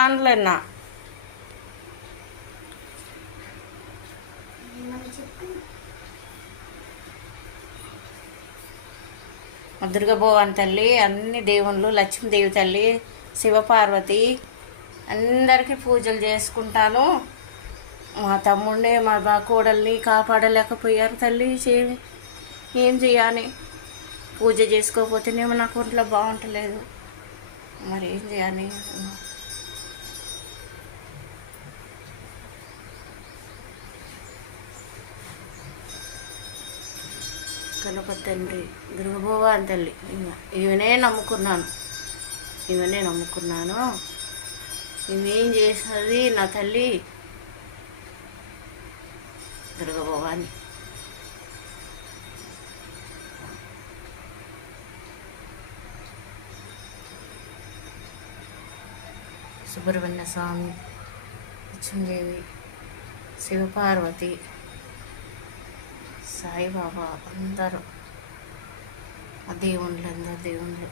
Online Durga Bhavani తల్లి, అన్ని దేవుళ్ళు, లక్ష్మీదేవి తల్లి, శివపార్వతి అందరికీ పూజలు చేసుకుంటాను. మా తమ్ముడిని మా కోడల్ని కాపాడలేకపోయారు తల్లి. ఏం చేయాలి? పూజ చేసుకోకపోతేనేమో నాకు ఒంట్లో బాగుంటలేదు. మరి ఏం చేయాలి? గణపతి తండ్రి, దుర్గభవాని తల్లి, ఈమెనే నమ్ముకున్నాను. ఇవేం చేస్తుంది నా తల్లి దుర్గభవాని. సుబ్రహ్మణ్య స్వామి, లక్ష్మీదేవి, శివపార్వతి, సాయిబాబా, అందరూ ఆ దేవుళ్ళు.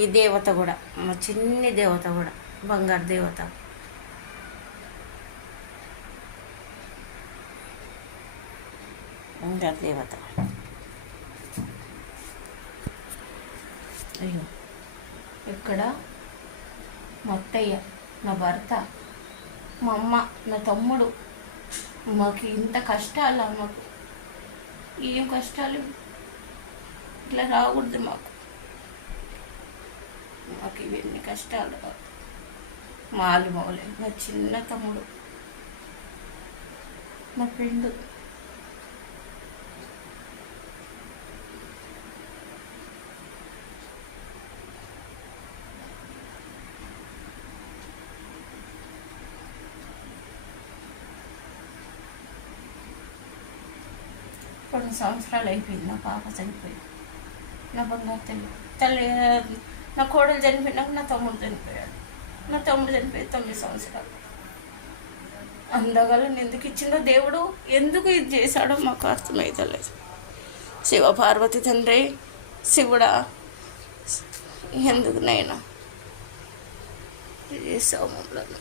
ఈ దేవత కూడా, మా చిన్ని దేవత కూడా, బంగారు దేవత. అయ్యో, ఇక్కడ మా అత్తయ్య, నా భర్త, మా అమ్మ, నా తమ్ముడు. మాకు ఇంత కష్టాలు, మాకు ఏం కష్టాలు ఇట్లా రాకూడదు. మాకు ఇవన్నీ కష్టాలు. మౌలే, నా చిన్న తమ్ముడు, నా ఫ్రెండ్. కొన్ని సంవత్సరాలు అయిపోయింది నా పాప చనిపోయి. నా బంగారు తల్లి నా కోడలు చనిపోయినాక నా తమ్ముడు చనిపోయాడు. నా తమ్ముడు చనిపోయి 9 సంవత్సరాలు. అందగలను ఎందుకు ఇచ్చిండో దేవుడు, ఎందుకు ఇది చేశాడో మాకు అర్థమవుతలేదు. శివపార్వతి తండ్రి, శివుడా, ఎందుకు నైనా చేసావు మమ్మల్ని?